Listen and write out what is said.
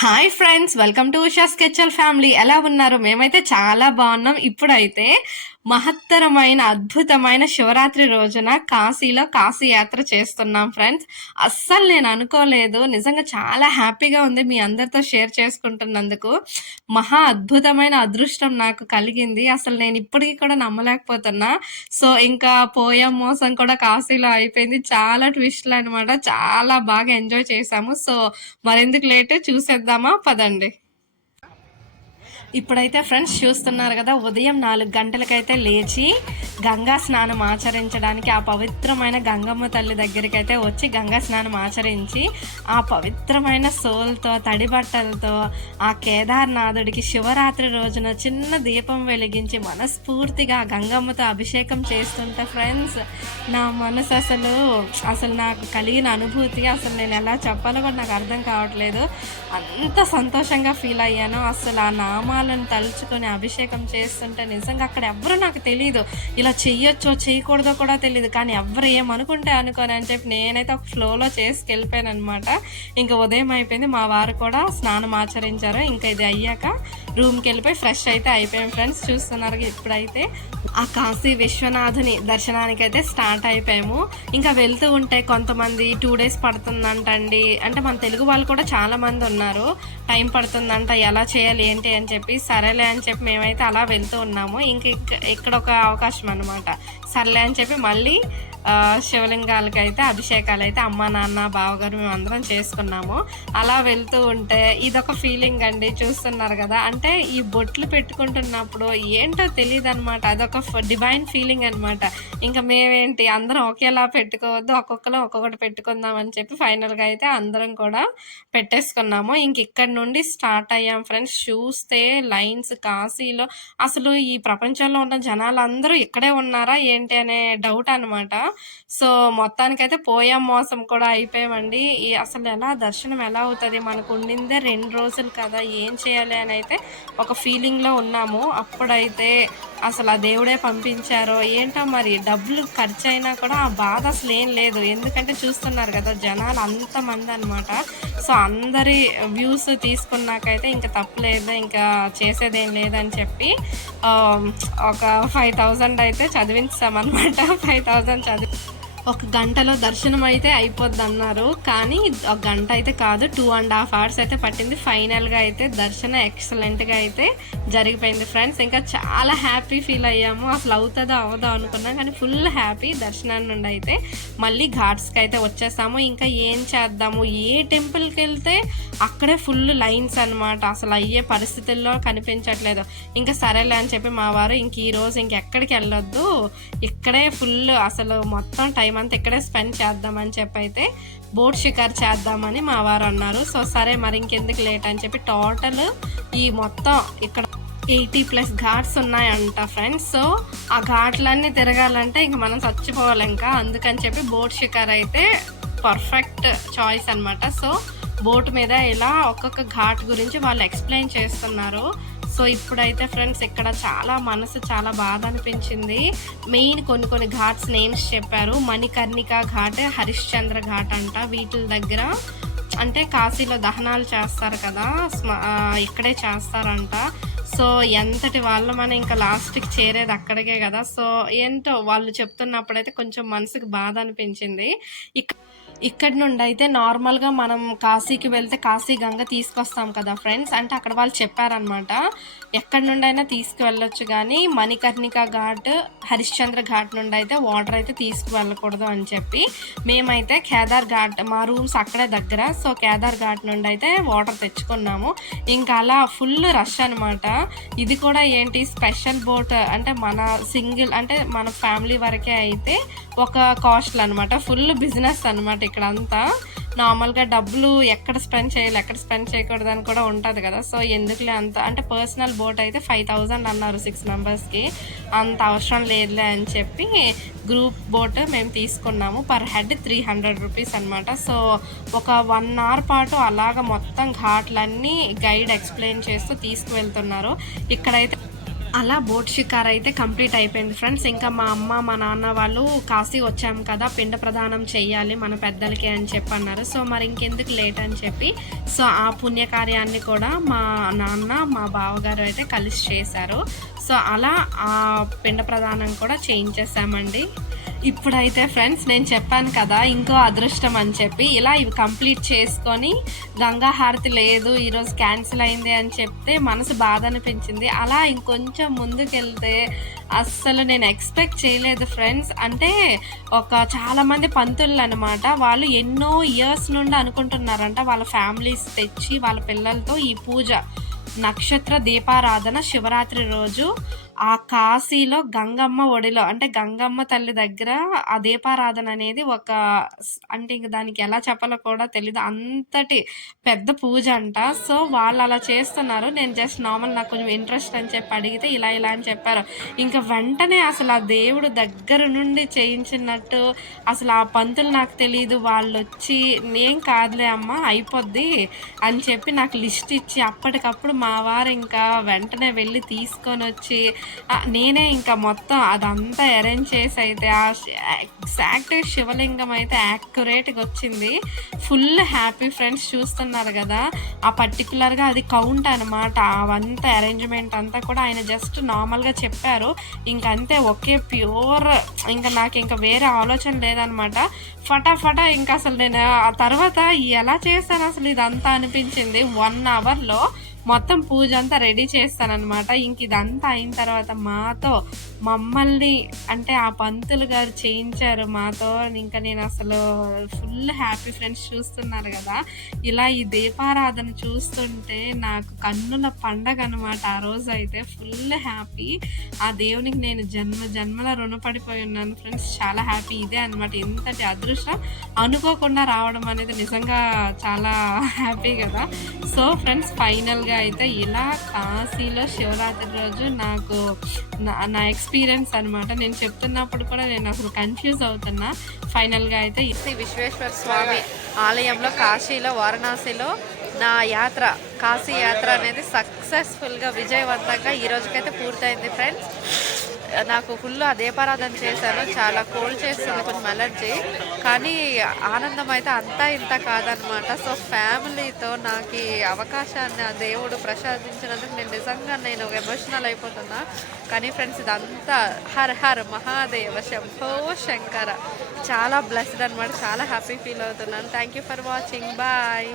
Hi friends welcome to Usha స్కెచల్ family ఎలా ఉన్నారు? మేమైతే చాలా బాగున్నాం. ఇప్పుడైతే మహత్తరమైన అద్భుతమైన శివరాత్రి రోజున కాశీలో కాశీ యాత్ర చేస్తున్నాం ఫ్రెండ్స్ అస్సలు నేను అనుకోలేదు. నిజంగా చాలా హ్యాపీగా ఉంది మీ అందరితో షేర్ చేసుకుంటున్నందుకు. మహా అద్భుతమైన అదృష్టం నాకు కలిగింది. అసలు నేను ఇప్పటికీ కూడా నమ్మలేకపోతున్నా. సో ఇంకా పోయే మోసం కూడా కాశీలో అయిపోయింది. చాలా ట్విస్ట్లు అనమాట చాలా బాగా ఎంజాయ్ చేసాము సో మరెందుకు లేట్? చూసేద్దామా? పదండి. ఇప్పుడైతే ఫ్రెండ్స్ చూస్తున్నారు కదా ఉదయం నాలుగు గంటలకైతే లేచి గంగా స్నానం ఆచరించడానికి ఆ పవిత్రమైన గంగమ్మ తల్లి దగ్గరికి అయితే వచ్చి గంగా స్నానం ఆచరించి ఆ పవిత్రమైన సోల్తో తడి బట్టలతో ఆ కేదార్నాథుడికి శివరాత్రి రోజున చిన్న దీపం వెలిగించి మనస్ఫూర్తిగా గంగమ్మతో అభిషేకం చేస్తుంటే ఫ్రెండ్స్ నా మనసు అసలు అసలు నాకు కలిగిన అనుభూతి అసలు నేను ఎలా చెప్పాలో కూడా నాకు అర్థం కావట్లేదు. అంత సంతోషంగా ఫీల్ అయ్యాను. అసలు ఆ నామా వాళ్ళని తలుచుకొని అభిషేకం చేస్తుంటే నిజంగా అక్కడ ఎవరు నాకు తెలియదు ఇలా చెయ్యొచ్చో చేయకూడదో కూడా తెలియదు కానీ ఎవరు ఏమనుకుంటే అనుకోని. అని చెప్పి నేనైతే ఒక ఫ్లోలో చేసుకెళ్ళిపోయాను అనమాట ఇంకా ఉదయం అయిపోయింది. మా వారు కూడా స్నానం ఆచరించారు. ఇంకా ఇది అయ్యాక రూమ్కి వెళ్ళిపోయి ఫ్రెష్ అయితే అయిపోయాం ఫ్రెండ్స్. చూస్తున్నారు ఇప్పుడైతే ఆ కాశీ విశ్వనాథుని దర్శనానికి అయితే స్టార్ట్ అయిపోయాము. ఇంకా వెళ్తూ ఉంటే కొంతమంది టూ డేస్ పడుతుందంటండి. అంటే మన తెలుగు వాళ్ళు కూడా చాలామంది ఉన్నారు. టైం పడుతుందంట. ఎలా చేయాలి ఏంటి అని చెప్పి సరేలే అని చెప్పి మేమైతే అలా వెళ్తూ ఉన్నాము. ఇంక ఇక్కడ ఒక అవకాశం అనమాట సర్లే అని చెప్పి మళ్ళీ శివలింగాలకైతే అయితే అభిషేకాలు అయితే అమ్మ నాన్న బావగారు మేము అందరం చేసుకున్నాము. అలా వెళ్తూ ఉంటే ఇదొక ఫీలింగ్ అండి చూస్తున్నారు కదా. అంటే ఈ బొట్లు పెట్టుకుంటున్నప్పుడు ఏంటో తెలియదు అనమాట అదొక డివైన్ ఫీలింగ్ అనమాట ఇంకా మేమేంటి అందరం ఒకేలా పెట్టుకోవద్దు ఒక్కొక్కరు ఒక్కొక్కటి పెట్టుకుందాం అని చెప్పి ఫైనల్గా అయితే అందరం కూడా పెట్టేసుకున్నాము. ఇంక ఇక్కడ నుండి స్టార్ట్ అయ్యాం ఫ్రెండ్స్ చూస్తే లైన్స్ కాశీలో అసలు ఈ ప్రపంచంలో ఉన్న జనాలు అందరూ ఇక్కడే ఉన్నారా ఏంటి అనే డౌట్ అనమాట సో మొత్తానికైతే పోయాం మోసం కూడా అయిపోయామండి. ఈ అసలు ఎలా దర్శనం ఎలా అవుతుంది? మనకు ఉండిందే రెండు రోజులు కదా ఏం చేయాలి అని అయితే ఒక ఫీలింగ్లో ఉన్నాము. అప్పుడైతే అసలు ఆ దేవుడే పంపించారో ఏంటో మరి డబ్బులు ఖర్చు అయినా కూడా ఆ బాధ అసలు ఏం లేదు. ఎందుకంటే చూస్తున్నారు కదా జనాలు అంతమంది అనమాట సో అందరి వ్యూస్ తీసుకున్నాకైతే ఇంకా తప్పలేదు ఇంకా చేసేదేం లేదని చెప్పి ఒక ఫైవ్ థౌజండ్ అయితే చదివించామన్నమాట. ఫైవ్ థౌజండ్ అది. ఒక గంటలో దర్శనం అయితే అయిపోద్ది అన్నారు కానీ ఒక గంట అయితే కాదు టూ అండ్ హాఫ్ అవర్స్ అయితే పట్టింది. ఫైనల్గా అయితే దర్శనం ఎక్సలెంట్గా అయితే జరిగిపోయింది ఫ్రెండ్స్ ఇంకా చాలా హ్యాపీ ఫీల్ అయ్యాము. అసలు అవుతుందో అవదా అనుకున్నాం. కానీ ఫుల్ హ్యాపీ దర్శనాన్ని నుండి అయితే మళ్ళీ ఘాట్స్కి అయితే వచ్చేసాము. ఇంకా ఏం చేద్దాము? ఏ టెంపుల్కి వెళ్తే అక్కడే ఫుల్ లైన్స్ అనమాట అసలు అయ్యే పరిస్థితుల్లో కనిపించట్లేదు. ఇంకా సరేలే అని చెప్పి మా వారు ఇంక ఈరోజు ఇంకెక్కడికి వెళ్ళొద్దు. ఇక్కడే ఫుల్ అసలు మొత్తం టైం అంతా ఇక్కడే స్పెండ్ చేద్దామని చెప్పి అయితే బోట్ షికార్ చేద్దామని మా వారు అన్నారు. సో సరే మరి ఇంకెందుకు లేట్ అని చెప్పి టోటల్ ఈ మొత్తం ఇక్కడ ఎయిటీ ప్లస్ ఘాట్స్ ఉన్నాయంట ఫ్రెండ్స్ సో ఆ ఘాట్లన్నీ తిరగాలంటే ఇంక మనం చచ్చిపోవాలి ఇంకా. అందుకని చెప్పి బోట్ షికార్ అయితే పర్ఫెక్ట్ చాయిస్ అన్నమాట. సో బోట్ మీద ఇలా ఒక్కొక్క ఘాట్ గురించి వాళ్ళు ఎక్స్ప్లెయిన్ చేస్తున్నారు. సో ఇప్పుడైతే ఫ్రెండ్స్ ఇక్కడ చాలా మనసు చాలా బాధ అనిపించింది. మెయిన్ కొన్ని కొన్ని ఘాట్స్ నేమ్స్ చెప్పారు. మణికర్ణిక ఘాట్ హరిశ్చంద్ర ఘాట్ అంట వీటి దగ్గర. అంటే కాశీలో దహనాలు చేస్తారు కదా. స్మ- ఇక్కడే చేస్తారంట. సో ఎంతటి వాళ్ళు మనం ఇంకా లాస్ట్కి చేరేది అక్కడికే కదా. సో ఏంటో వాళ్ళు చెప్తున్నప్పుడైతే కొంచెం మనసుకు బాధ అనిపించింది. ఇక్కడ ఇక్కడ నుండి అయితే నార్మల్గా మనం కాశీకి వెళ్తే కాశీ గంగ తీసుకొస్తాం కదా ఫ్రెండ్స్ అంటే అక్కడ వాళ్ళు చెప్పారనమాట ఎక్కడి నుండి అయినా తీసుకువెళ్ళొచ్చు కానీ మణికర్ణిక ఘాట్ హరిశ్చంద్ర ఘాట్ నుండి అయితే వాటర్ అయితే తీసుకువెళ్ళకూడదు అని చెప్పి మేమైతే కేదార్ ఘాట్ మా రూమ్స్ అక్కడే దగ్గర. సో కేదార్ ఘాట్ నుండి అయితే వాటర్ తెచ్చుకున్నాము. ఇంకా అలా ఫుల్ రష్ అనమాట ఇది కూడా ఏంటి స్పెషల్ బోట్ అంటే మన సింగిల్ అంటే మన ఫ్యామిలీ వరకే అయితే ఒక కాస్ట్లు అనమాట ఫుల్ బిజినెస్ అనమాట ఇక్కడ అంతా నార్మల్గా డబ్బులు ఎక్కడ స్పెండ్ చేయాలి ఎక్కడ స్పెండ్ చేయకూడదు అని కూడా ఉంటుంది కదా. సో ఎందుకులే అంత అంటే పర్సనల్ బోట్ అయితే ఫైవ్ థౌజండ్ అన్నారు సిక్స్ మెంబర్స్కి అంత అవసరం లేదులే అని చెప్పి గ్రూప్ బోట్ మేము తీసుకున్నాము. Per head three hundred rupees అనమాట సో ఒక వన్ అవర్ పాటు అలాగ మొత్తం ఘాట్లన్నీ గైడ్ ఎక్స్ప్లెయిన్ చేస్తూ తీసుకువెళ్తున్నారు. ఇక్కడైతే అలా బోట్ షికార్ అయితే కంప్లీట్ అయిపోయింది ఫ్రెండ్స్. ఇంకా మా అమ్మ మా నాన్న వాళ్ళు కాశీ వచ్చాం కదా పిండ ప్రదానం చేయాలి మన పెద్దలకి అని చెప్పి అన్నారు సో మరి ఇంకెందుకు లేట్ అని చెప్పి సో ఆ పుణ్యకార్యాన్ని కూడా మా నాన్న మా బావగారు అయితే కలిసి చేశారు. సో అలా ఆ పిండ ప్రదానం కూడా చేయించేసామండి ఇప్పుడైతే ఫ్రెండ్స్ నేను చెప్పాను కదా ఇంకో అదృష్టం అని చెప్పి ఇలా ఇవి కంప్లీట్ చేసుకొని గంగా హారతి లేదు ఈరోజు క్యాన్సిల్ అయింది అని చెప్తే మనసు బాధ అనిపించింది. అలా ఇంకొంచెం ముందుకెళ్తే అస్సలు నేను ఎక్స్పెక్ట్ చేయలేదు ఫ్రెండ్స్. అంటే ఒక చాలామంది పంతులు అనమాట వాళ్ళు ఎన్నో ఇయర్స్ నుండి అనుకుంటున్నారంట వాళ్ళ ఫ్యామిలీస్ తెచ్చి వాళ్ళ పిల్లలతో ఈ పూజ నక్షత్ర దీపారాధన శివరాత్రి రోజు ఆ కాశీలో గంగమ్మ ఒడిలో అంటే గంగమ్మ తల్లి దగ్గర ఆ దీపారాధన అనేది ఒక అంటే ఇంక దానికి ఎలా చెప్పాలో కూడా తెలీదు. అంతటి పెద్ద పూజ అంట. సో వాళ్ళు అలా చేస్తున్నారు. నేను జస్ట్ నార్మల్ నాకు కొంచెం ఇంట్రెస్ట్ అని చెప్పి అడిగితే ఇలా ఇలా అని చెప్పారు. ఇంకా వెంటనే అసలు ఆ దేవుడు దగ్గర నుండి చేయించినట్టు అసలు ఆ పంతులు నాకు తెలియదు వాళ్ళు వచ్చి నేను కాదులే అమ్మ అయిపోద్ది అని చెప్పి నాకు లిస్ట్ ఇచ్చి అప్పటికప్పుడు మా వారు ఇంకా వెంటనే వెళ్ళి తీసుకొని వచ్చి నేనే ఇంకా మొత్తం అదంతా అరేంజ్ చేసి అయితే ఆ ఎగ్జాక్ట్ శివలింగం అయితే యాక్యురేట్గా వచ్చింది. ఫుల్ హ్యాపీ ఫ్రెండ్స్ చూస్తున్నారు కదా. ఆ పర్టికులర్గా అది కౌంట్ అనమాట అవంతా అరేంజ్మెంట్ అంతా కూడా ఆయన జస్ట్ నార్మల్గా చెప్పారు. ఇంకంతే ఒకే ప్యూర్ ఇంకా నాకు ఇంకా వేరే ఆలోచన లేదనమాట ఫటాఫటా ఇంకా అసలు నేను ఆ తర్వాత ఎలా చేశాను అసలు ఇదంతా అనిపించింది. వన్ అవర్లో మొత్తం పూజ అంతా రెడీ చేస్తానన్నమాట. ఇంక ఇదంతా అయిన తర్వాత మాతో మమ్మల్ని అంటే ఆ పంతులు గారు చేయించారు మాతో. ఇంకా నేను అసలు ఫుల్ హ్యాపీ ఫ్రెండ్స్ చూస్తున్నారు కదా. ఇలా ఈ దీపారాధన చూస్తుంటే నాకు కన్నుల పండగ అనమాట ఆ రోజు అయితే. Full happy. ఆ దేవునికి నేను జన్మ జన్మల రుణపడిపోయి ఉన్నాను ఫ్రెండ్స్. చాలా హ్యాపీ ఇదే అనమాట ఇంతటి అదృష్టం అనుకోకుండా రావడం అనేది నిజంగా చాలా హ్యాపీ కదా. సో ఫ్రెండ్స్ ఫైనల్గా అయితే ఇలా కాశీలో శివరాత్రి రోజు నాకు నా నా ఎక్స్పీరియన్స్ అనమాట నేను చెప్తున్నప్పుడు కూడా నేను అసలు కన్ఫ్యూజ్ అవుతున్నా. ఫైనల్గా అయితే శ్రీ విశ్వేశ్వర స్వామి ఆలయంలో కాశీలో వారణాసిలో నా యాత్ర కాశీ యాత్ర అనేది సక్సెస్ఫుల్గా విజయవంతంగా ఈ రోజుకైతే పూర్తయింది ఫ్రెండ్స్ నాకు ఫుల్ ఆ దీపారాధన చేశాను. చాలా కోల్డ్ చేస్తుంది కొంచెం అలర్జీ కానీ ఆనందం అయితే అంతా ఇంత కాదనమాట. సో ఫ్యామిలీతో నాకు ఈ అవకాశాన్ని ఆ దేవుడు ప్రసాదించినందుకు నేను నిజంగా నేను ఎమోషనల్ అయిపోతున్నా. కానీ ఫ్రెండ్స్ ఇదంతా హర్ హర్ మహాదేవ శంభో శంకర. చాలా బ్లెస్డ్ అనమాట చాలా హ్యాపీ ఫీల్ అవుతున్నాను. Thank you for watching bye